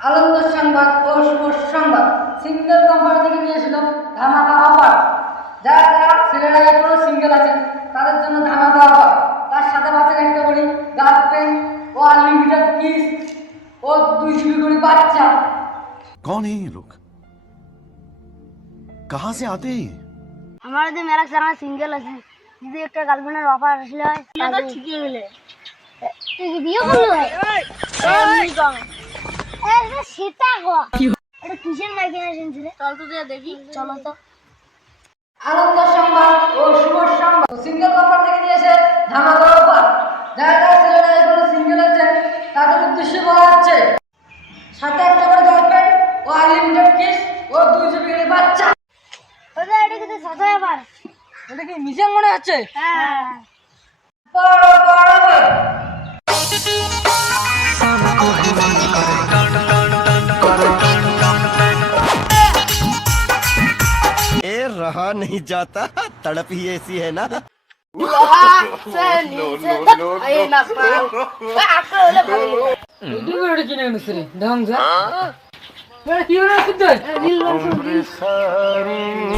আনন্দ সংবাদ ও শুভ সংবাদ single company থেকে নিয়ে এসেছিলাম ধামাকা অফার যারা যারা ছেলেরা এখনো সিঙ্গেল আছেন তাদের জন্য ধামাকা অফার তার সাথে পাচ্ছেন একটা করে গার্লফ্রেন্ড ও আনলিমিটেড কিস ও দুই জিবি করে বাচ্চা कौन है ये लोग कहां से आते हैं ये? আমার যদি মেলা সারা সিঙ্গেল আছে যদি একটা গার্লফ্রেন্ডের অফার আসলে হয় তাহলে ঠিকই হলে তুই কি বিয়ে করলো এমনি কম এটা সেটা গো এটা কিসের মাইকে শুনছি চল তো দেখি। চলো তো। আনন্দ সংবাদ ও শুভ সংবাদ। সিঙ্গেল কোম্পানি থেকে নিয়ে ধামাকা অফার। যারা যারা ছেলেরা এখনও সিঙ্গেল আছেন তাদের উদ্দেশ্যে বলা হচ্ছে সাথে একটা করে গার্লফ্রেন্ড ও আনলিমিটেড কিস ও দুই জিবি বাচ্চা। ওটা এটা কিন্তু সাথে আবার এটা কি মিশন মনে হচ্ছে? হ্যাঁ। रहा नहीं जाता। तड़प ही ऐसी है ना।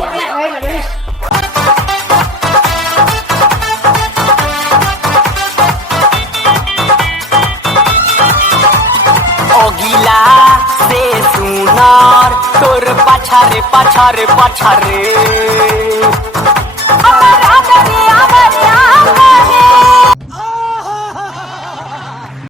এটি অগিলা সে সুনার তোর পাছারে পাছারে পাছারে।